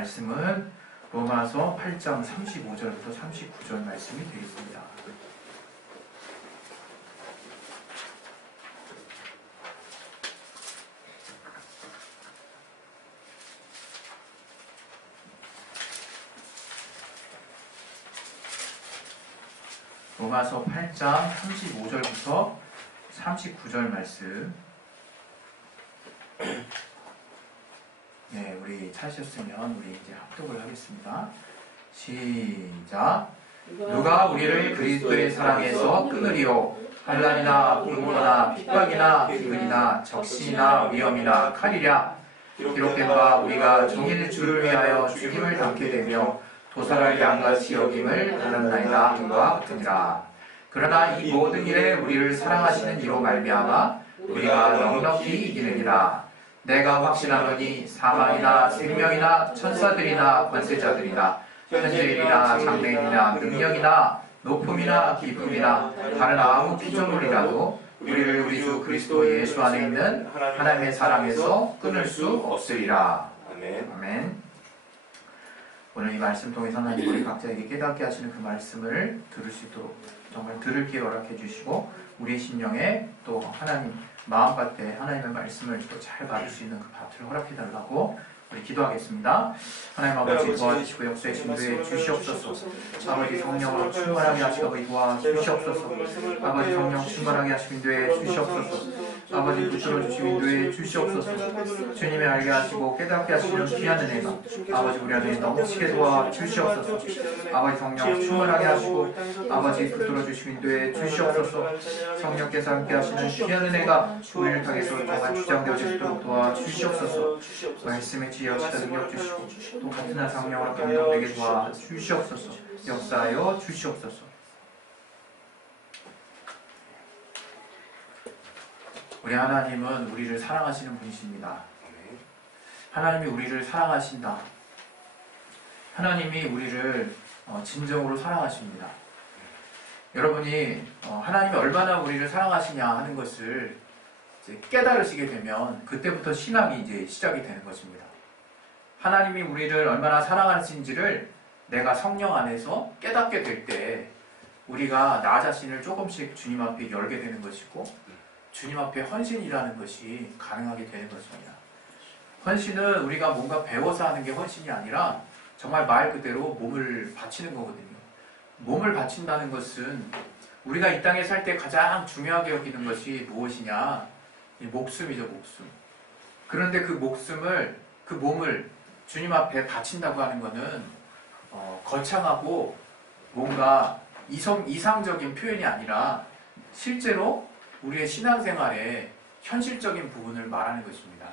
말씀은 로마서 8장 35절부터 39절 말씀이 되겠습니다. 로마서 8장 35절부터 39절 말씀. 네, 우리 찾으셨으면 우리 이제 합독을 하겠습니다. 시작. 누가 우리를 그리스도의 사랑에서 끊으리요? 환난이나 굶거나 핍박이나 비근이나 적신이나 위험이나 칼이랴. 기록된 바 우리가 종일 주를 위하여 죽임을 당케 되며 도살을 양같이 여김을 받았나이다 함과 같으니라. 그러나 이 모든 일에 우리를 사랑하시는 이로 말미암아 우리가 넉넉히 이기느니라. 내가 확신하노니 사망이나 생명이나 천사들이나 권세자들이나 현재일이나 장래일이나 능력이나 높음이나 깊음이나 다른 아무 피조물이라도 우리를 우리 주 그리스도 예수 안에 있는 하나님의 사랑에서 끊을 수 없으리라. 아멘. 오늘 이 말씀 통해서 하나님 우리 각자에게 깨닫게 하시는 그 말씀을 들을 수 있도록 정말 들을 기회 허락해 주시고 우리의 심령에 또 하나님 마음밭에 하나님의 말씀을 또 잘 받을 수 있는 그 밭을 허락해 달라고 우리 기도하겠습니다. 하나님 아버지 도와주시고 역사의 진도에 주시옵소서. 아버지 성령으로 충만하게 하시고 아버지 도와주시옵소서. 아버지 성령 충만하게 하시고 인도에 주시옵소서. 아버지 붙들어 주시고 인도에 주시옵소서. 주님의 알게 하시고 깨닫게 하시는 귀한 은혜가 아버지 우리 안에 넘치게 도와주시옵소서. 아버지 성령 충만하게 하시고 아버지 붙들어 주시고 인도에 주시옵소서. 성령께서 함께 하시는 귀한 은혜가 우리를 통해서 정말 주장되어지도록 도와주시옵소서. 말씀의 지혜와 능력 주시고 또 같은 한 성령으로 감동되게 도와주시옵소서. 역사하여 주시옵소서. 우리 하나님은 우리를 사랑하시는 분이십니다. 하나님이 우리를 사랑하신다. 하나님이 우리를 진정으로 사랑하십니다. 여러분이 하나님이 얼마나 우리를 사랑하시냐 하는 것을 이제 깨달으시게 되면 그때부터 신앙이 이제 시작이 되는 것입니다. 하나님이 우리를 얼마나 사랑하신지를 내가 성령 안에서 깨닫게 될 때 우리가 나 자신을 조금씩 주님 앞에 열게 되는 것이고 주님 앞에 헌신이라는 것이 가능하게 되는 것입니다. 헌신은 우리가 뭔가 배워서 하는 게 헌신이 아니라 정말 말 그대로 몸을 바치는 거거든요. 몸을 바친다는 것은 우리가 이 땅에 살 때 가장 중요하게 여기는 것이 무엇이냐? 이 목숨이죠, 목숨. 그런데 그 목숨을, 그 몸을 주님 앞에 바친다고 하는 것은 거창하고 뭔가 이상적인 표현이 아니라 실제로 우리의 신앙생활의 현실적인 부분을 말하는 것입니다.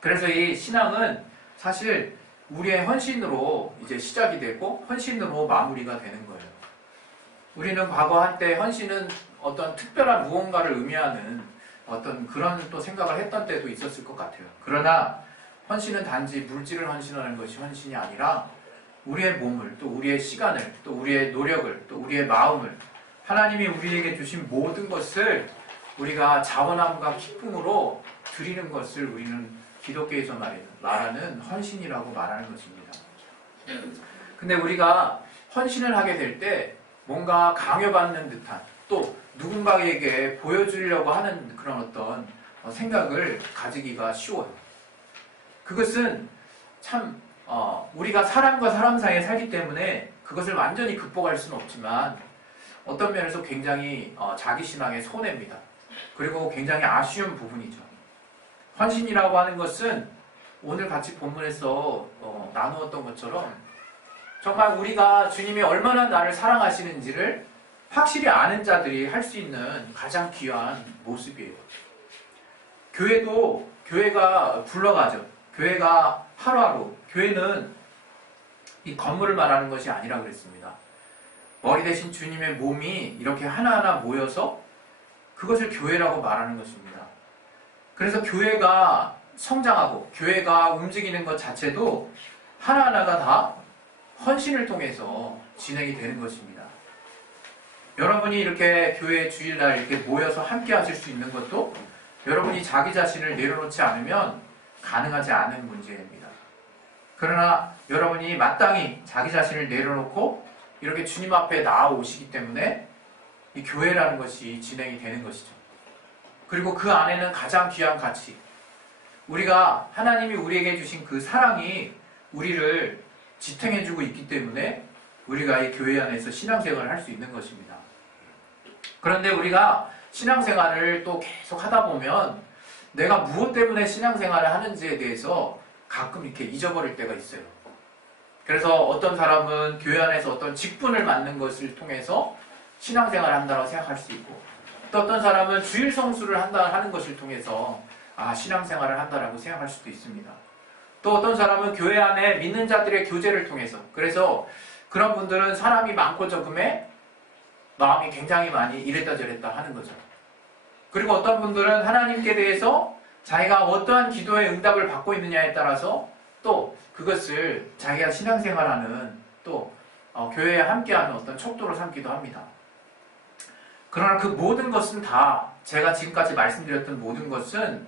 그래서 이 신앙은 사실 우리의 헌신으로 이제 시작이 되고 헌신으로 마무리가 되는 거예요. 우리는 과거 한때 헌신은 어떤 특별한 무언가를 의미하는 어떤 그런 또 생각을 했던 때도 있었을 것 같아요. 그러나 헌신은 단지 물질을 헌신하는 것이 헌신이 아니라 우리의 몸을 또 우리의 시간을 또 우리의 노력을 또 우리의 마음을 하나님이 우리에게 주신 모든 것을 우리가 자원함과 기쁨으로 드리는 것을 우리는 기독교에서 말하는 헌신이라고 말하는 것입니다. 근데 우리가 헌신을 하게 될 때 뭔가 강요받는 듯한 또 누군가에게 보여주려고 하는 그런 어떤 생각을 가지기가 쉬워요. 그것은 참 우리가 사람과 사람 사이에 살기 때문에 그것을 완전히 극복할 수는 없지만 어떤 면에서 굉장히 자기 신앙의 손해입니다. 그리고 굉장히 아쉬운 부분이죠. 헌신이라고 하는 것은 오늘 같이 본문에서 나누었던 것처럼 정말 우리가 주님이 얼마나 나를 사랑하시는지를 확실히 아는 자들이 할 수 있는 가장 귀한 모습이에요. 교회가 굴러가죠. 교회가 하루하루, 교회는 이 건물을 말하는 것이 아니라 그랬습니다. 머리 대신 주님의 몸이 이렇게 하나하나 모여서 그것을 교회라고 말하는 것입니다. 그래서 교회가 성장하고 교회가 움직이는 것 자체도 하나하나가 다 헌신을 통해서 진행이 되는 것입니다. 여러분이 이렇게 교회 주일날 이렇게 모여서 함께 하실 수 있는 것도 여러분이 자기 자신을 내려놓지 않으면 가능하지 않은 문제입니다. 그러나 여러분이 마땅히 자기 자신을 내려놓고 이렇게 주님 앞에 나아오시기 때문에 이 교회라는 것이 진행이 되는 것이죠. 그리고 그 안에는 가장 귀한 가치, 우리가 하나님이 우리에게 주신 그 사랑이 우리를 지탱해주고 있기 때문에 우리가 이 교회 안에서 신앙생활을 할 수 있는 것입니다. 그런데 우리가 신앙생활을 또 계속 하다 보면 내가 무엇 때문에 신앙생활을 하는지에 대해서 가끔 이렇게 잊어버릴 때가 있어요. 그래서 어떤 사람은 교회 안에서 어떤 직분을 맡는 것을 통해서 신앙생활을 한다고 생각할 수 있고, 또 어떤 사람은 주일 성수를 한다 하는 것을 통해서 신앙생활을 한다라고 생각할 수도 있습니다. 또 어떤 사람은 교회 안에 믿는 자들의 교제를 통해서, 그래서 그런 분들은 사람이 많고 적음에 마음이 굉장히 많이 이랬다 저랬다 하는 거죠. 그리고 어떤 분들은 하나님께 대해서 자기가 어떠한 기도의 응답을 받고 있느냐에 따라서 또 그것을 자기가 신앙생활하는 또 교회에 함께하는 어떤 척도로 삼기도 합니다. 그러나 그 모든 것은 다, 제가 지금까지 말씀드렸던 모든 것은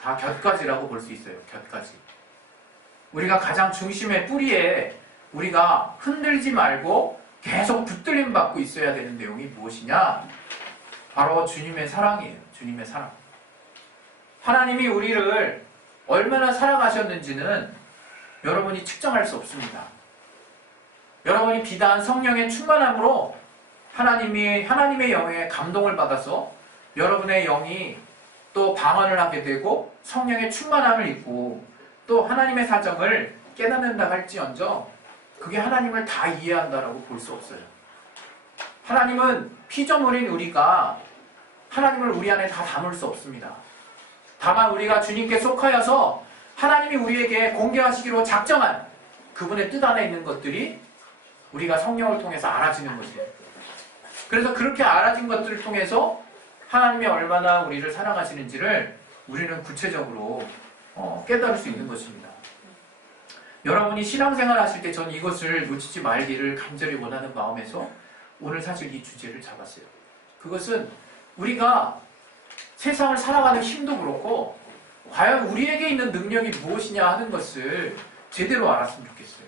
다 곁가지라고 볼 수 있어요. 곁가지. 우리가 가장 중심의 뿌리에 우리가 흔들지 말고 계속 붙들림 받고 있어야 되는 내용이 무엇이냐? 바로 주님의 사랑이에요. 주님의 사랑. 하나님이 우리를 얼마나 사랑하셨는지는 여러분이 측정할 수 없습니다. 여러분이 비단 성령의 충만함으로 하나님의 영에 감동을 받아서 여러분의 영이 또 방언을 하게 되고 성령의 충만함을 입고 또 하나님의 사정을 깨닫는다 할지언정 그게 하나님을 다 이해한다라고 볼 수 없어요. 하나님은 피조물인 우리가 하나님을 우리 안에 다 담을 수 없습니다. 다만 우리가 주님께 속하여서 하나님이 우리에게 공개하시기로 작정한 그분의 뜻 안에 있는 것들이 우리가 성령을 통해서 알아지는 것이에요. 그래서 그렇게 알아진 것들을 통해서 하나님이 얼마나 우리를 사랑하시는지를 우리는 구체적으로 깨달을 수 있는 것입니다. 여러분이 신앙생활 하실 때 저는 이것을 놓치지 말기를 간절히 원하는 마음에서 오늘 사실 이 주제를 잡았어요. 그것은 우리가 세상을 살아가는 힘도 그렇고 과연 우리에게 있는 능력이 무엇이냐 하는 것을 제대로 알았으면 좋겠어요.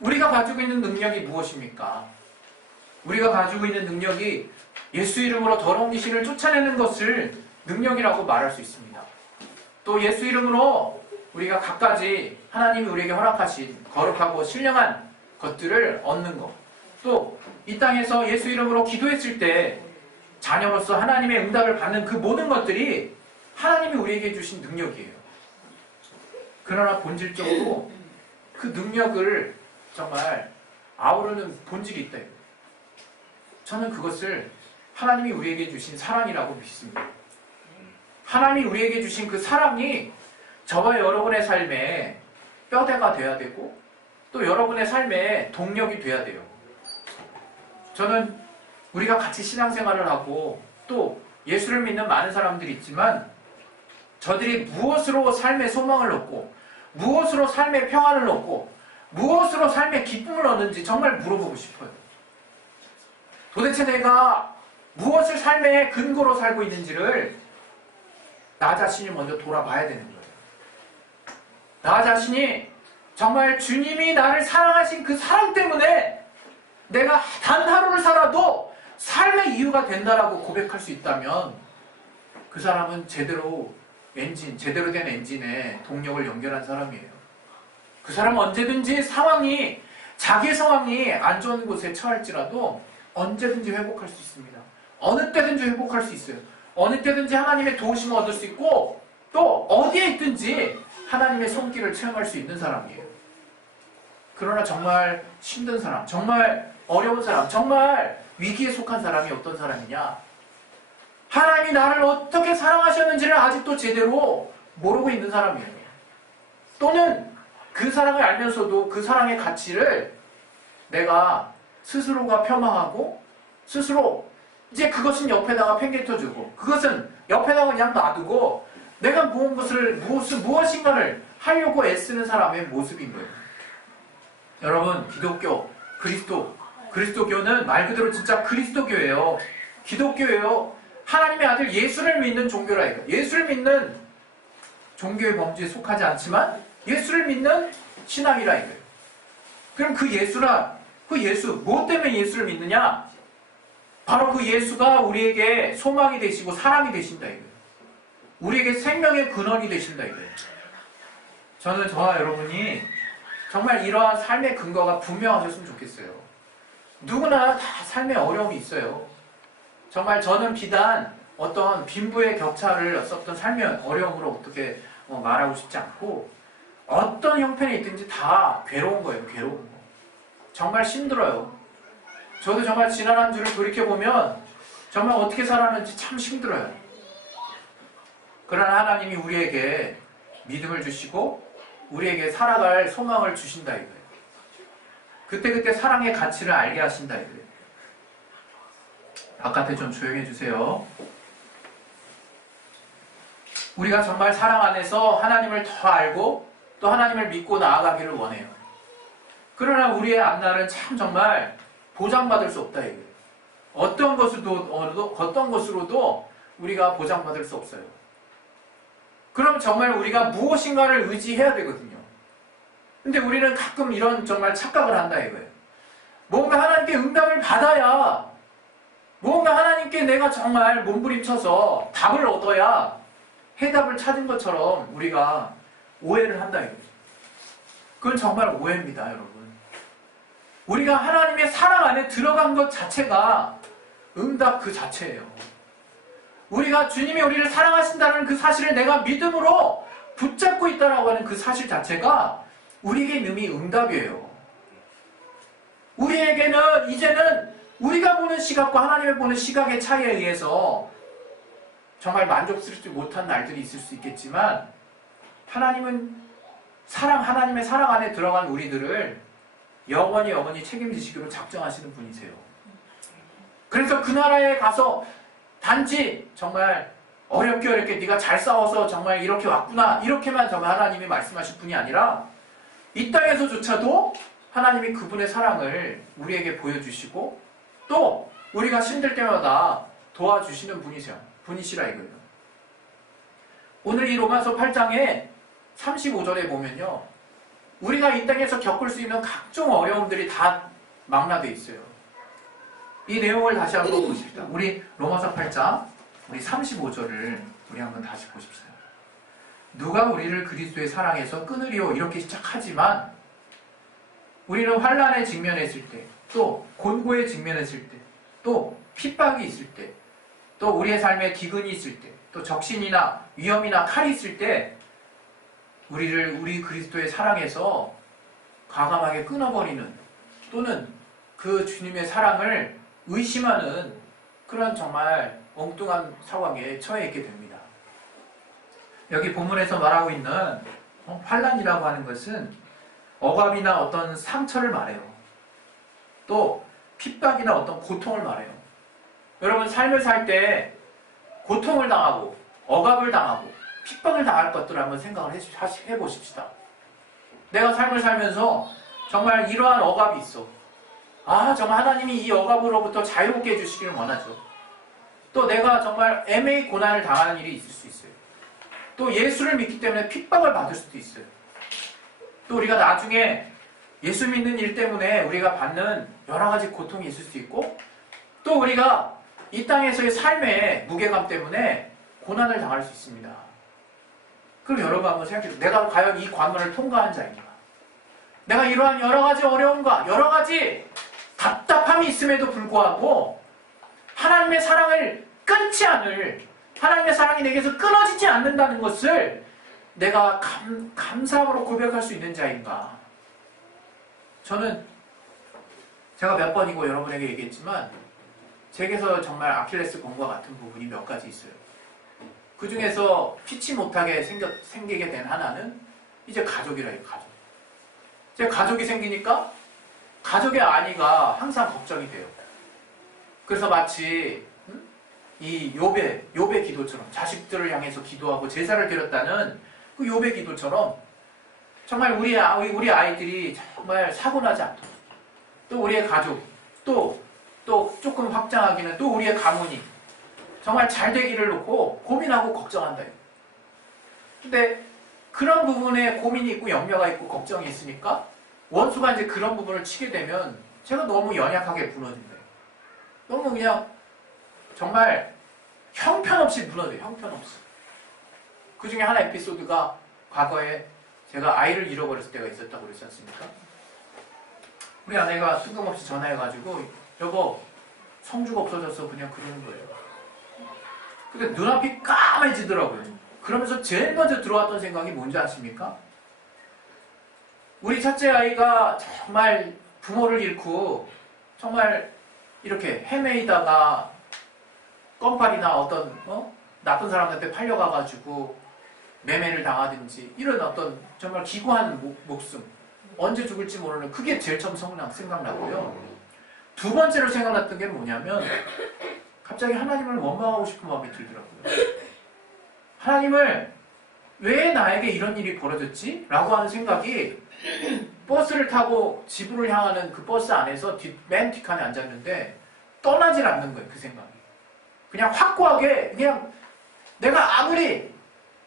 우리가 가지고 있는 능력이 무엇입니까? 우리가 가지고 있는 능력이 예수 이름으로 더러운 귀신을 쫓아내는 것을 능력이라고 말할 수 있습니다. 또 예수 이름으로 우리가 갖가지 하나님이 우리에게 허락하신 거룩하고 신령한 것들을 얻는 것, 또 이 땅에서 예수 이름으로 기도했을 때 자녀로서 하나님의 응답을 받는 그 모든 것들이 하나님이 우리에게 주신 능력이에요. 그러나 본질적으로 그 능력을 정말 아우르는 본질이 있다. 저는 그것을 하나님이 우리에게 주신 사랑이라고 믿습니다. 하나님이 우리에게 주신 그 사랑이 저와 여러분의 삶에 뼈대가 돼야 되고 또 여러분의 삶에 동력이 돼야 돼요. 저는 우리가 같이 신앙생활을 하고 또 예수를 믿는 많은 사람들이 있지만 저들이 무엇으로 삶의 소망을 얻고 무엇으로 삶의 평안을 얻고 무엇으로 삶의 기쁨을 얻는지 정말 물어보고 싶어요. 도대체 내가 무엇을 삶의 근거로 살고 있는지를 나 자신이 먼저 돌아봐야 되는 거예요. 나 자신이 정말 주님이 나를 사랑하신 그 사랑 때문에 내가 단 하루를 살아도 삶의 이유가 된다라고 고백할 수 있다면 그 사람은 제대로 된 엔진에 동력을 연결한 사람이에요. 그 사람은 언제든지 자기의 상황이 안 좋은 곳에 처할지라도 언제든지 회복할 수 있습니다. 어느 때든지 회복할 수 있어요. 어느 때든지 하나님의 도우심을 얻을 수 있고 또 어디에 있든지 하나님의 손길을 체험할 수 있는 사람이에요. 그러나 정말 힘든 사람, 정말 어려운 사람, 정말 위기에 속한 사람이 어떤 사람이냐? 하나님이 나를 어떻게 사랑하셨는지를 아직도 제대로 모르고 있는 사람이에요. 또는 그 사랑을 알면서도 그 사랑의 가치를 내가 스스로가 폄하하고 스스로 이제 그것은 옆에다가 팽개쳐주고 그것은 옆에다가 그냥 놔두고 내가 무엇인가를 하려고 애쓰는 사람의 모습인 거예요. 여러분, 그리스도교는 말 그대로 진짜 그리스도교예요. 기독교예요. 하나님의 아들 예수를 믿는 종교라 이거. 예수를 믿는 종교의 범주에 속하지 않지만 예수를 믿는 신앙이라 이거예요. 그럼 그 예수란, 그 예수, 무엇 때문에 예수를 믿느냐? 바로 그 예수가 우리에게 소망이 되시고 사랑이 되신다 이거예요. 우리에게 생명의 근원이 되신다 이거예요. 저는 저와 여러분이 정말 이러한 삶의 근거가 분명하셨으면 좋겠어요. 누구나 다 삶에 어려움이 있어요. 정말 저는 비단 어떤 빈부의 격차를 썼던 삶의 어려움으로 어떻게 말하고 싶지 않고, 어떤 형편에 있든지 다 괴로운 거예요. 괴로운 거. 정말 힘들어요. 저도 정말 지난 한 주를 돌이켜보면 정말 어떻게 살았는지 참 힘들어요. 그러나 하나님이 우리에게 믿음을 주시고 우리에게 살아갈 소망을 주신다 이거예요. 그때그때 사랑의 가치를 알게 하신다 이거예요. 바깥에 좀 조용히 해주세요. 우리가 정말 사랑 안에서 하나님을 더 알고 또 하나님을 믿고 나아가기를 원해요. 그러나 우리의 앞날은 참 정말 보장받을 수 없다 이거예요. 어떤 것으로도 우리가 보장받을 수 없어요. 그럼 정말 우리가 무엇인가를 의지해야 되거든요. 근데 우리는 가끔 이런 정말 착각을 한다 이거예요. 뭔가 하나님께 응답을 받아야, 뭔가 하나님께 내가 정말 몸부림쳐서 답을 얻어야 해답을 찾은 것처럼 우리가 오해를 한다 이거예요. 그건 정말 오해입니다, 여러분. 우리가 하나님의 사랑 안에 들어간 것 자체가 응답 그 자체예요. 우리가 주님이 우리를 사랑하신다는 그 사실을 내가 믿음으로 붙잡고 있다라고 하는 그 사실 자체가 우리에게 이미 응답이에요. 우리에게는 이제는 우리가 보는 시각과 하나님이 보는 시각의 차이에 의해서 정말 만족스럽지 못한 날들이 있을 수 있겠지만, 하나님은 하나님의 사랑 안에 들어간 우리들을 영원히 책임지시기로 작정하시는 분이세요. 그래서 그 나라에 가서 단지 정말 어렵게 네가 잘 싸워서 정말 이렇게 왔구나, 이렇게만 정말 하나님이 말씀하실 분이 아니라 이 땅에서조차도 하나님이 그분의 사랑을 우리에게 보여주시고 또 우리가 힘들 때마다 도와주시는 분이시라 이거예요. 오늘 이 로마서 8장에 35절에 보면요, 우리가 이 땅에서 겪을 수 있는 각종 어려움들이 다 망라되어 있어요. 이 내용을 다시 한번 보십시다. 우리 로마서 8장 우리 35절을 우리 한번 다시 보십시다. 누가 우리를 그리스도의 사랑에서 끊으리요, 이렇게 시작하지만 우리는 환난에 직면했을 때, 또 곤고에 직면했을 때, 또 핍박이 있을 때, 또 우리의 삶에 기근이 있을 때, 또 적신이나 위험이나 칼이 있을 때 우리 그리스도의 사랑에서 과감하게 끊어버리는, 또는 그 주님의 사랑을 의심하는 그런 정말 엉뚱한 상황에 처해 있게 됩니다. 여기 본문에서 말하고 있는 환난이라고 하는 것은 억압이나 어떤 상처를 말해요. 또 핍박이나 어떤 고통을 말해요. 여러분, 삶을 살 때 고통을 당하고 억압을 당하고 핍박을 당할 것들을 한번 생각을 해보십시다. 내가 삶을 살면서 정말 이러한 억압이 있어. 정말 하나님이 이 억압으로부터 자유롭게 해주시기를 원하죠. 또 내가 정말 애매히 고난을 당하는 일이 있을 수 있어요. 또 예수를 믿기 때문에 핍박을 받을 수도 있어요. 또 우리가 나중에 예수 믿는 일 때문에 우리가 받는 여러 가지 고통이 있을 수 있고, 또 우리가 이 땅에서의 삶의 무게감 때문에 고난을 당할 수 있습니다. 그럼 여러분 한번 생각해보세요. 내가 과연 이 관문을 통과한 자인가? 내가 이러한 여러 가지 어려움과 여러 가지 답답함이 있음에도 불구하고 하나님의 사랑을 끊지 않을, 하나님의 사랑이 내게서 끊어지지 않는다는 것을 내가 감사함으로 고백할 수 있는 자인가? 저는 제가 몇 번이고 여러분에게 얘기했지만 제게서 정말 아킬레스 건과 같은 부분이 몇 가지 있어요. 그 중에서 피치 못하게 생기게 된 하나는 이제 가족이라 해요. 가족. 이제 가족이 생기니까 가족의 안위가 항상 걱정이 돼요. 그래서 마치 이 욥의 기도처럼, 자식들을 향해서 기도하고 제사를 드렸다는 그 욥의 기도처럼 정말 우리 아이들이 정말 사고 나지 않도록, 또 우리의 가족, 또 조금 확장하기는 또 우리의 가문이 정말 잘 되기를 놓고 고민하고 걱정한다. 근데 그런 부분에 고민이 있고 염려가 있고 걱정이 있으니까 원수가 이제 그런 부분을 치게 되면 제가 너무 연약하게 무너진대요. 너무 그냥 정말 형편없이 무너져요. 형편없이. 그 중에 하나 에피소드가 과거에 제가 아이를 잃어버렸을 때가 있었다고 그랬지 않습니까? 우리 아내가 뜬금없이 전화해가지고 여보 성주가 없어졌어 그냥 그러는 거예요. 근데 눈앞이 까매지더라고요. 그러면서 제일 먼저 들어왔던 생각이 뭔지 아십니까? 우리 첫째 아이가 정말 부모를 잃고 정말 이렇게 헤매이다가 껌팔이나 어떤 나쁜 사람한테 팔려가가지고 매매를 당하든지 이런 어떤 정말 기구한 목숨 언제 죽을지 모르는 그게 제일 처음 생각나고요. 두 번째로 생각났던 게 뭐냐면 갑자기 하나님을 원망하고 싶은 마음이 들더라고요. 하나님을 왜 나에게 이런 일이 벌어졌지? 라고 하는 생각이 버스를 타고 집으로 향하는 그 버스 안에서 맨 뒷칸에 앉았는데 떠나질 않는 거예요. 그 생각이. 그냥 확고하게 그냥 내가 아무리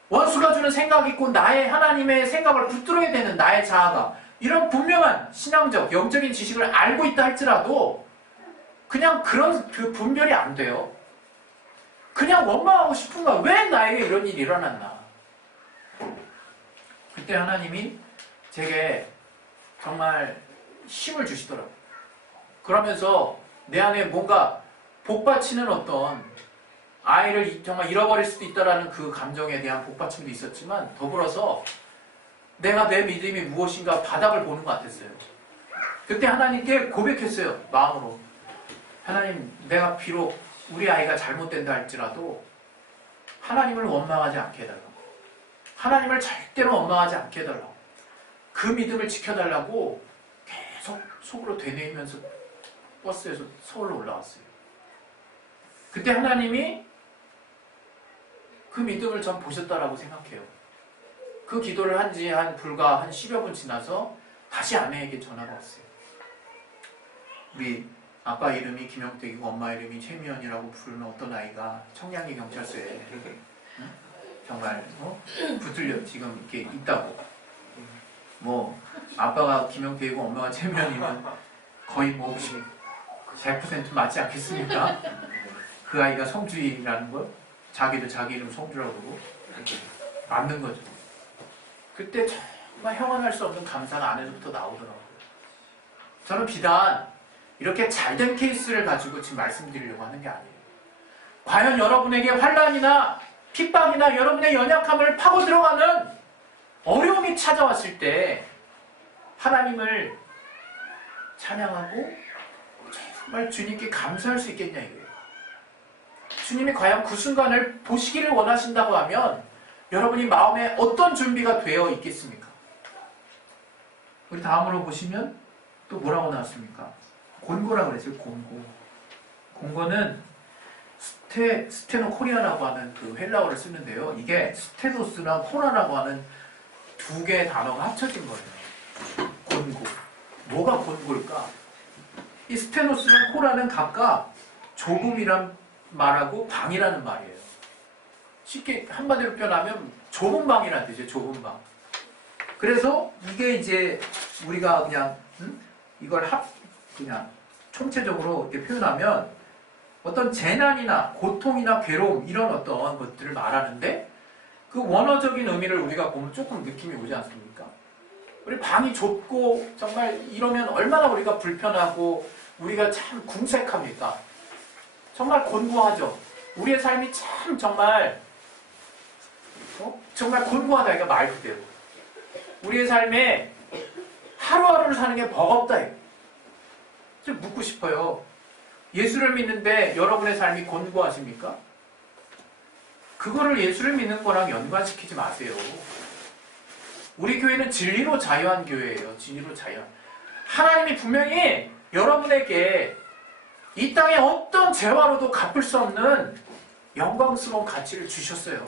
원수가 주는 생각이 있고 나의 하나님의 생각을 붙들어야 되는 나의 자아가 이런 분명한 신앙적, 영적인 지식을 알고 있다 할지라도 그냥 그런 그 분별이 안 돼요. 그냥 원망하고 싶은 거야. 왜 나에게 이런 일이 일어났나. 그때 하나님이 제게 정말 힘을 주시더라고요. 그러면서 내 안에 뭔가 복받치는 어떤 아이를 정말 잃어버릴 수도 있다라는 그 감정에 대한 복받침도 있었지만 더불어서 내가 내 믿음이 무엇인가 바닥을 보는 것 같았어요. 그때 하나님께 고백했어요. 마음으로. 하나님, 내가 비록 우리 아이가 잘못된다 할지라도 하나님을 원망하지 않게 해달라고. 하나님을 절대로 원망하지 않게 해달라고. 그 믿음을 지켜달라고 계속 속으로 되뇌이면서 버스에서 서울로 올라왔어요. 그때 하나님이 그 믿음을 전 보셨다라고 생각해요. 그 기도를 한 지 불과 한 10여 분 지나서 다시 아내에게 전화가 왔어요. 우리 아빠 이름이 김영택이고 엄마 이름이 최미연이라고 부르는 어떤 아이가 청량리 경찰서에 정말 붙들려 지금 이렇게 있다고. 뭐 아빠가 김영택이고 엄마가 최미연이면 거의 뭐 100% 맞지 않겠습니까? 그 아이가 성주이라는 걸 자기도 자기 이름 성주라고 그러고 맞는 거죠. 그때 정말 형언할 수 없는 감사가 안에서부터 나오더라고요. 저는 비단 이렇게 잘된 케이스를 가지고 지금 말씀드리려고 하는 게 아니에요. 과연 여러분에게 환난이나 핍박이나 여러분의 연약함을 파고 들어가는 어려움이 찾아왔을 때 하나님을 찬양하고 정말 주님께 감사할 수 있겠냐 이거예요. 주님이 과연 그 순간을 보시기를 원하신다고 하면 여러분이 마음에 어떤 준비가 되어 있겠습니까? 우리 다음으로 보시면 또 뭐라고 나왔습니까? 곤고라고 그랬어요. 곤고. 곤고는 스테노코리아라고 하는 그 헬라어를 쓰는데요. 이게 스테노스랑 코라라고 하는 두 개의 단어가 합쳐진 거예요. 곤고. 뭐가 곤고일까? 이 스테노스랑 코라는 각각 조금이란 말하고 방이라는 말이에요. 쉽게 한마디로 표현하면 좁은 방이라는 뜻이에요. 좁은 방. 그래서 이게 이제 우리가 그냥 이걸 그냥 총체적으로 이렇게 표현하면 어떤 재난이나 고통이나 괴로움 이런 어떤 것들을 말하는데 그 원어적인 의미를 우리가 보면 조금 느낌이 오지 않습니까? 우리 방이 좁고 정말 이러면 얼마나 우리가 불편하고 우리가 참 궁색합니까? 정말 곤고하죠. 우리의 삶이 참 정말 정말 곤고하다 이거 말 그대로. 우리의 삶에 하루하루를 사는 게 버겁다. 좀 묻고 싶어요. 예수를 믿는데 여러분의 삶이 곤고하십니까? 그거를 예수를 믿는 거랑 연관시키지 마세요. 우리 교회는 진리로 자유한 교회예요. 진리로 자유한. 하나님이 분명히 여러분에게 이 땅에 어떤 재화로도 갚을 수 없는 영광스러운 가치를 주셨어요.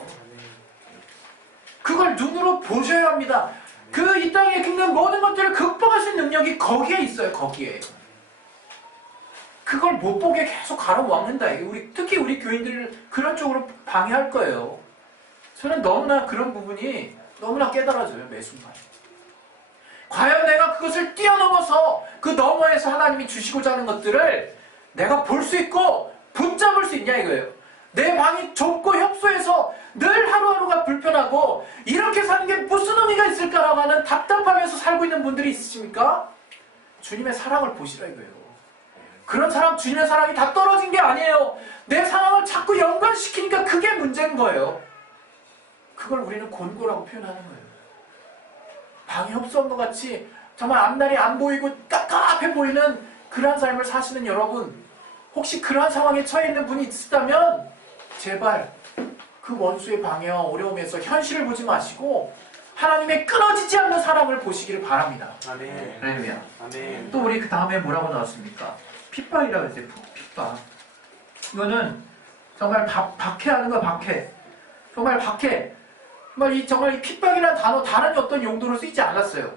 그걸 눈으로 보셔야 합니다. 그 이 땅에 겪는 모든 것들을 극복할 수 있는 능력이 거기에 있어요. 거기에. 그걸 못 보게 계속 가로막는다. 특히 우리 교인들을 그런 쪽으로 방해할 거예요. 저는 너무나 그런 부분이 너무나 깨달아져요, 매 순간. 과연 내가 그것을 뛰어넘어서 그 너머에서 하나님이 주시고자 하는 것들을 내가 볼 수 있고 붙잡을 수 있냐 이거예요. 내 방이 좁고 협소해서 늘 하루하루가 불편하고 이렇게 사는 게 무슨 의미가 있을까라고 하는 답답하면서 살고 있는 분들이 있으십니까? 주님의 사랑을 보시라 이거예요. 그런 사람, 주님의 사랑이 다 떨어진 게 아니에요. 내 상황을 자꾸 연관시키니까 그게 문제인 거예요. 그걸 우리는 곤고라고 표현하는 거예요. 방이 협소한 것 같이 정말 앞날이 안 보이고 깝깝해 보이는 그러한 삶을 사시는 여러분, 혹시 그러한 상황에 처해 있는 분이 있다면 제발 그 원수의 방해와 어려움에서 현실을 보지 마시고 하나님의 끊어지지 않는 사랑을 보시기를 바랍니다. 아멘. 할렐루야. 아멘. 또 우리 그 다음에 뭐라고 나왔습니까? 핍박이라고 했어요. 핍박. 이거는 정말 박해하는 거 박해. 정말 박해. 정말 이 핍박이라는 단어 다른 어떤 용도로 쓰이지 않았어요.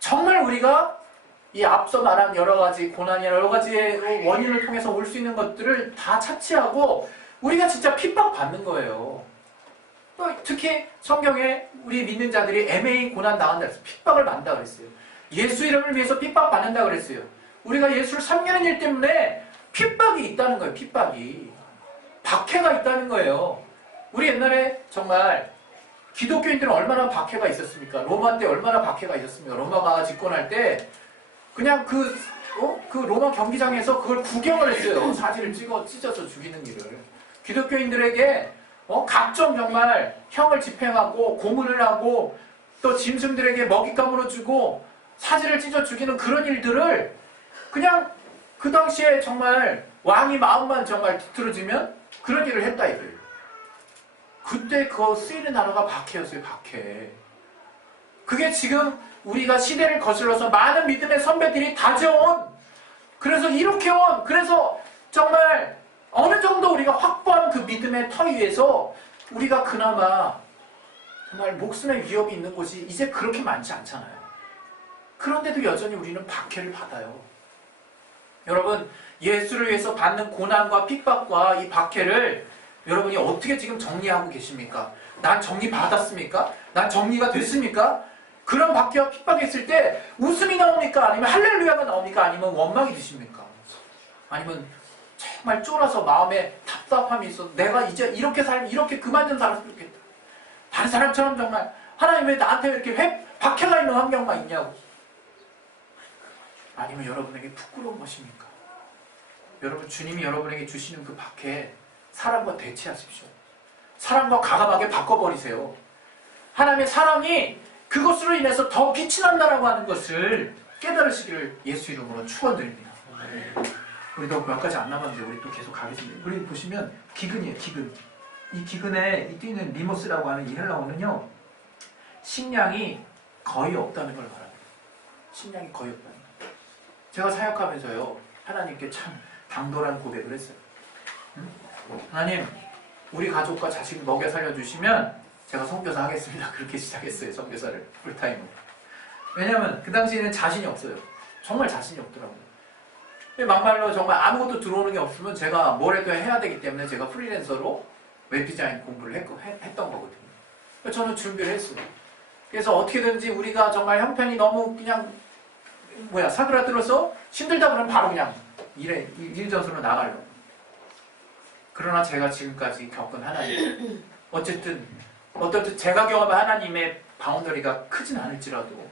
정말 우리가 이 앞서 말한 여러 가지 고난이나 여러 가지의 원인을 통해서 올 수 있는 것들을 다 차치하고 우리가 진짜 핍박받는 거예요. 특히 성경에 우리 믿는 자들이 애매히 고난 당한다 그랬어요. 핍박을 받는다 그랬어요. 예수 이름을 위해서 핍박받는다 그랬어요. 우리가 예수를 섬기는 일 때문에 핍박이 있다는 거예요. 핍박이. 박해가 있다는 거예요. 우리 옛날에 정말 기독교인들은 얼마나 박해가 있었습니까? 로마 때 얼마나 박해가 있었습니까? 로마가 집권할 때 그냥 그 로마 경기장에서 그걸 구경을 했어요. 사진을 찢어서 죽이는 일을. 기독교인들에게 각종 정말 형을 집행하고 고문을 하고 또 짐승들에게 먹잇감으로 주고 사지를 찢어 죽이는 그런 일들을 그냥 그 당시에 정말 왕이 마음만 정말 뒤틀어지면 그런 일을 했다 이거예요. 그때 그 쓰이는 단어가 박해였어요. 박해. 그게 지금 우리가 시대를 거슬러서 많은 믿음의 선배들이 다져온, 그래서 이렇게 온, 그래서 정말 어느 정도 우리가 확보한 그 믿음의 터 위에서 우리가 그나마 정말 목숨의 위협이 있는 곳이 이제 그렇게 많지 않잖아요. 그런데도 여전히 우리는 박해를 받아요. 여러분, 예수를 위해서 받는 고난과 핍박과 이 박해를 여러분이 어떻게 지금 정리하고 계십니까? 난 정리받았습니까? 난 정리가 됐습니까? 그런 박해와 핍박이 있을 때 웃음이 나옵니까? 아니면 할렐루야가 나옵니까? 아니면 원망이 드십니까? 아니면 정말 쫄아서 마음에 답답함이 있어. 내가 이제 이렇게 살면 이렇게 그만 좀 살았으면 좋겠다. 다른 사람처럼 정말 하나님 왜 나한테 이렇게 박해가 있는 환경만 있냐고. 아니면 여러분에게 부끄러운 것입니까? 여러분, 주님이 여러분에게 주시는 그 박해에 사랑과 대치하십시오. 사랑과 과감하게 바꿔버리세요. 하나님의 사랑이 그것으로 인해서 더 빛이 난다라고 하는 것을 깨달으시기를 예수 이름으로 축원드립니다. 우리도 몇 가지 안 남았는데 우리 또 계속 가겠습니다. 우리 보시면 기근이에요. 기근. 이 기근에 이 뛰는 리모스라고 하는 이 헬라어는요, 식량이 거의 없다는 걸 말합니다. 식량이 거의 없다는 거. 제가 사역하면서요, 하나님께 참 당돌한 고백을 했어요. 하나님, 우리 가족과 자식 먹여 살려주시면 제가 선교사 하겠습니다. 그렇게 시작했어요. 선교사를 풀타임으로. 왜냐하면 그 당시에는 자신이 없어요. 정말 자신이 없더라고요. 막말로 정말 아무것도 들어오는 게 없으면 제가 뭐라도 해야 되기 때문에 제가 프리랜서로 웹디자인 공부를 했던 거거든요. 저는 준비를 했어요. 그래서 어떻게든지 우리가 정말 형편이 너무 그냥 사그라들어서 힘들다 그러면 바로 그냥 일전선으로 나가려고. 그러나 제가 지금까지 겪은 하나님, 어쨌든 제가 경험한 하나님의 바운더리가 크진 않을지라도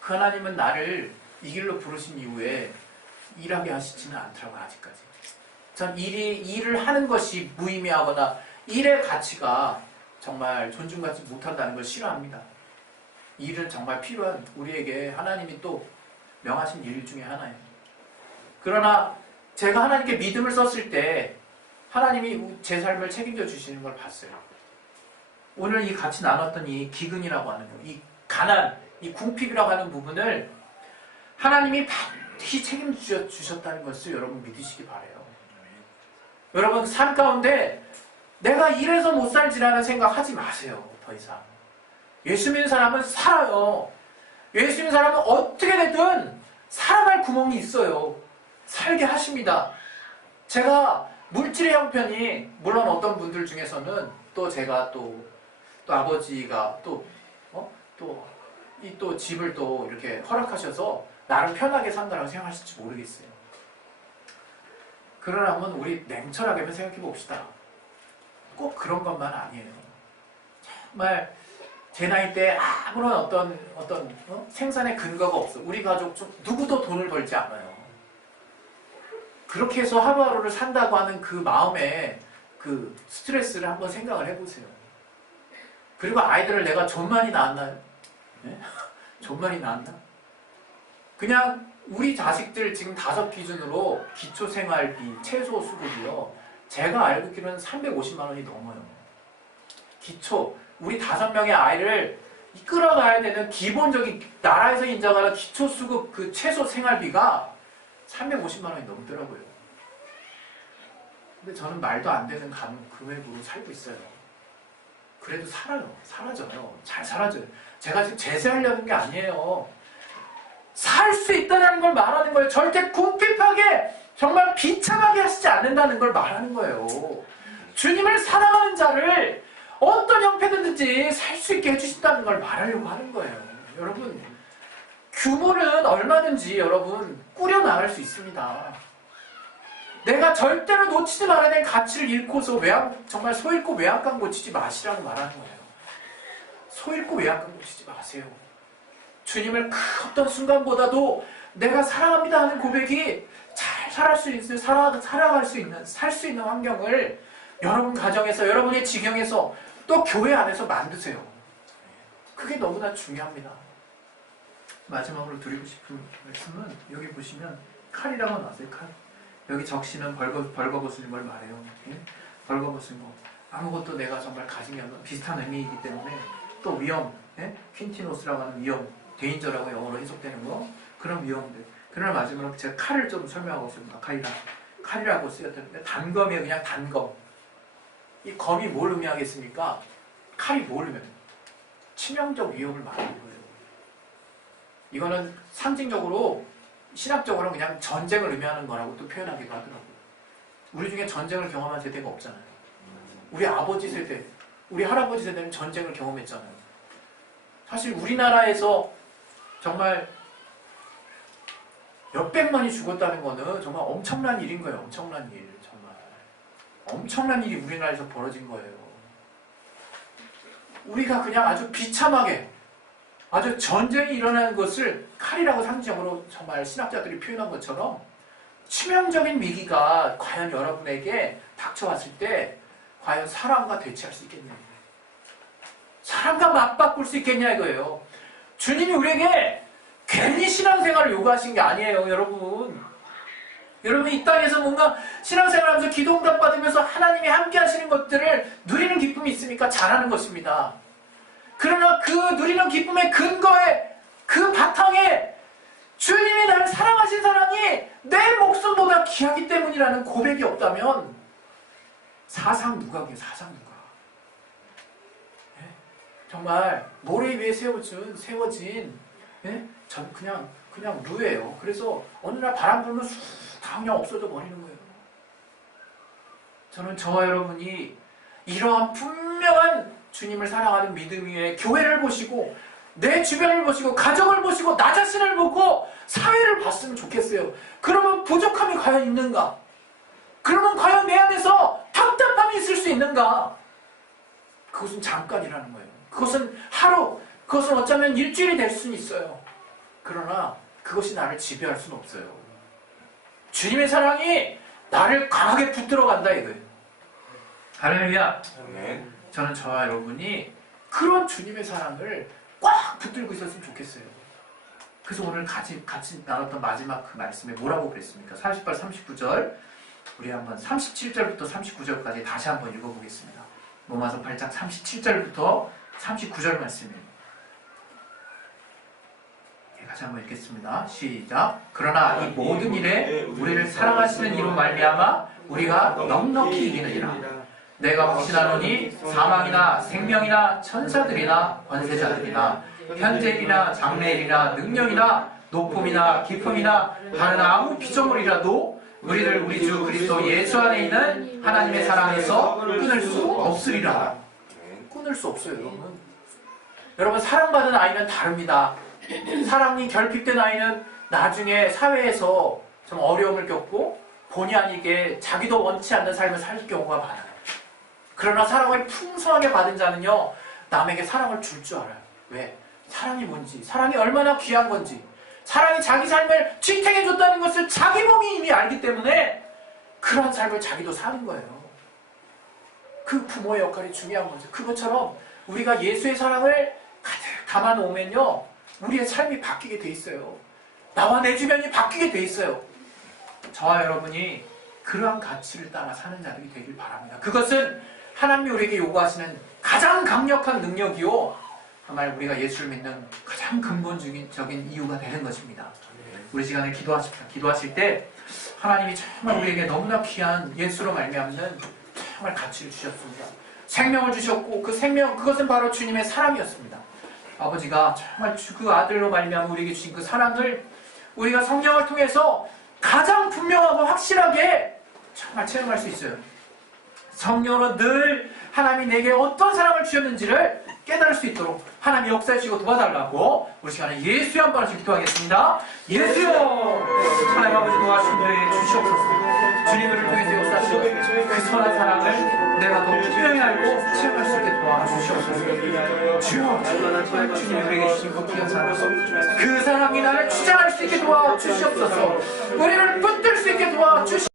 그 하나님은 나를 이 길로 부르신 이후에 일하게 하시지는 않더라고요. 아직까지. 전 일을 하는 것이 무의미하거나 일의 가치가 정말 존중받지 못한다는 걸 싫어합니다. 일은 정말 필요한, 우리에게 하나님이 또 명하신 일 중에 하나예요. 그러나 제가 하나님께 믿음을 썼을 때 하나님이 제 삶을 책임져 주시는 걸 봤어요. 오늘 이 같이 나눴던 이 기근이라고 하는 거, 이 가난, 이 궁핍이라고 하는 부분을 하나님이 반드시 책임져 주셨다는 것을 여러분 믿으시기 바라요. 여러분, 삶 가운데 내가 이래서 못 살지라는 생각 하지 마세요. 더 이상. 예수 믿는 사람은 살아요. 예수 믿는 사람은 어떻게 되든 살아갈 구멍이 있어요. 살게 하십니다. 제가 물질의 형편이, 물론 어떤 분들 중에서는 또 제가 또 또 아버지가 또 집을 또 이렇게 허락하셔서 나름 편하게 산다라고 생각하실지 모르겠어요. 그러려면 우리 냉철하게 한번 생각해 봅시다. 꼭 그런 것만 아니에요. 정말 제 나이 때 아무런 어떤 생산의 근거가 없어. 우리 가족 중 누구도 돈을 벌지 않아요. 그렇게 해서 하루하루를 산다고 하는 그 마음에 그 스트레스를 한번 생각을 해보세요. 그리고 아이들을 내가 좀 많이 낳았나요? 네? 좀 많이 낳았나? 그냥 우리 자식들 지금 5 기준으로 기초생활비 최소 수급이요. 제가 알고 있기로는 350만 원이 넘어요. 기초, 우리 5명의 아이를 이끌어가야 되는 기본적인 나라에서 인정하는 기초수급 그 최소 생활비가 350만 원이 넘더라고요. 근데 저는 말도 안 되는 금액으로 살고 있어요. 그래도 사라져요. 잘 사라져요. 제가 지금 제세하려는 게 아니에요. 살 수 있다는 걸 말하는 거예요. 절대 궁핍하게 정말 비참하게 하시지 않는다는 걸 말하는 거예요. 주님을 사랑하는 자를 어떤 형편이든지 살 수 있게 해주신다는 걸 말하려고 하는 거예요. 여러분, 규모는 얼마든지 여러분 꾸려나갈 수 있습니다. 내가 절대로 놓치지 말아야 될 가치를 잃고서 정말 소 잃고 외양간 고치지 마시라고 말하는 거예요. 소 잃고 외양간 고치지 마세요. 주님을 그 어떤 순간보다도 내가 사랑합니다 하는 고백이 잘 살아갈 수 있는, 살 수 있는 환경을 여러분 가정에서, 여러분의 지경에서, 또 교회 안에서 만드세요. 그게 너무나 중요합니다. 마지막으로 드리고 싶은 말씀은 여기 보시면 칼이라고 나왔어요. 칼. 여기 적시는 벌거벗은 걸 말해요. 예? 벌거벗은 거. 아무것도 내가 정말 가진 게 없는 비슷한 의미이기 때문에 또 위험, 예? 퀸티노스라고 하는 위험, 데인저라고 영어로 해석되는 거, 그런 위험들. 그러나 마지막으로 제가 칼을 좀 설명하고 있습니다. 칼이라고 쓰였는데 단검이에요. 그냥 단검. 이 검이 뭘 의미하겠습니까? 칼이 뭘 의미해요? 치명적 위협을 말하는 거예요. 이거는 상징적으로, 신학적으로 그냥 전쟁을 의미하는 거라고 또 표현하기도 하더라고요. 우리 중에 전쟁을 경험한 세대가 없잖아요. 우리 아버지 세대, 우리 할아버지 세대는 전쟁을 경험했잖아요. 사실 우리나라에서 정말 몇백만이 죽었다는 거는 정말 엄청난 일인 거예요. 엄청난 일. 정말 엄청난 일이 우리나라에서 벌어진 거예요. 우리가 그냥 아주 비참하게, 아주 전쟁이 일어나는 것을 칼이라고 상징적으로 정말 신학자들이 표현한 것처럼 치명적인 위기가 과연 여러분에게 닥쳐왔을 때 과연 사랑과 대치할 수 있겠냐, 사랑과 맞바꿀 수 있겠냐 이거예요. 주님이 우리에게 괜히 신앙생활을 요구하신 게 아니에요. 여러분 이 땅에서 뭔가 신앙생활하면서 기도응답 받으면서 하나님이 함께 하시는 것들을 누리는 기쁨이 있으니까 잘하는 것입니다. 그러나 그 누리는 기쁨의 근거에, 그 바탕에 주님이 나를 사랑하신 사랑이 내 목숨보다 귀하기 때문이라는 고백이 없다면 사상 누각이에요. 사상 누각. 예? 정말 모래 위에 세워진 예? 전 그냥 루예요. 그래서 어느 날 바람 불면 쑥 다 그냥 없어져 버리는 거예요. 저는 저와 여러분이 이러한 분명한 주님을 사랑하는 믿음 위에 교회를 보시고, 내 주변을 보시고, 가정을 보시고, 나 자신을 보고 사회를 봤으면 좋겠어요. 그러면 부족함이 과연 있는가? 그러면 과연 내 안에서 답답함이 있을 수 있는가? 그것은 잠깐이라는 거예요. 그것은 하루, 그것은 어쩌면 일주일이 될 수는 있어요. 그러나 그것이 나를 지배할 수는 없어요. 주님의 사랑이 나를 강하게 붙들어 간다 이거예요. 할렐루야. 아멘. 저는 저와 여러분이 그런 주님의 사랑을 꽉 붙들고 있었으면 좋겠어요. 그래서 오늘 같이 나눴던 마지막 그 말씀에 뭐라고 그랬습니까? 38, 39절. 우리 한번 37절부터 39절까지 다시 한번 읽어보겠습니다. 로마서 8장 37절부터 39절 말씀이에요. 다시 한번 읽겠습니다. 시작. 그러나 이 모든 일에 우리를 사랑하시는 이로 말미암아 우리가 넉넉히 이기느니라. 내가 확신하노니 사망이나 생명이나 천사들이나 권세자들이나 현재일이나 장래일이나 능력이나 높음이나 깊음이나 다른 아무 피조물이라도 우리를 우리 주 그리스도 예수 안에 있는 하나님의 사랑에서 끊을 수 없으리라. 끊을 수 없어요, 여러분. 여러분, 사랑받은 아이는 다릅니다. 사랑이 결핍된 아이는 나중에 사회에서 좀 어려움을 겪고 본의 아니게 자기도 원치 않는 삶을 살 경우가 많아요. 그러나 사랑을 풍성하게 받은 자는요, 남에게 사랑을 줄 줄 알아요. 왜? 사랑이 뭔지, 사랑이 얼마나 귀한 건지, 사랑이 자기 삶을 지탱해줬다는 것을 자기 몸이 이미 알기 때문에 그런 삶을 자기도 사는 거예요. 그 부모의 역할이 중요한 거죠. 그것처럼 우리가 예수의 사랑을 가득 담아놓으면요, 우리의 삶이 바뀌게 돼 있어요. 나와 내 주변이 바뀌게 돼 있어요. 저와 여러분이 그러한 가치를 따라 사는 자들이 되길 바랍니다. 그것은 하나님이 우리에게 요구하시는 가장 강력한 능력이요, 정말 우리가 예수를 믿는 가장 근본적인 이유가 되는 것입니다. 우리 시간에 기도하십시오. 기도하실 때 하나님이 정말 우리에게 너무나 귀한 예수로 말미암는 정말 가치를 주셨습니다. 생명을 주셨고 그 생명, 그것은 바로 주님의 사랑이었습니다. 아버지가 정말 그 아들로 말미암아 우리에게 주신 그 사랑을 우리가 성령을 통해서 가장 분명하고 확실하게 정말 체험할 수 있어요. 성령으로 늘 하나님이 내게 어떤 사랑을 주셨는지를 깨달을 수 있도록 하나님이 역사해 주시고 도와달라고 우리 시간에 예수여 한 번씩 기도하겠습니다. 예수여! 하나님 아버지 도와주시되 주시옵소서. 주님을 통해서 역사하시고 그 선한 사랑을 내가 더 분명히 알고 체험할 수 있게 도와주시옵소서. 주여, 정말 주님이 우리에게 주신 그 귀한 사랑, 그 사랑이 나를 주장할 수 있게 도와주시옵소서. 우리를 붙들 수 있게 도와주시옵소서.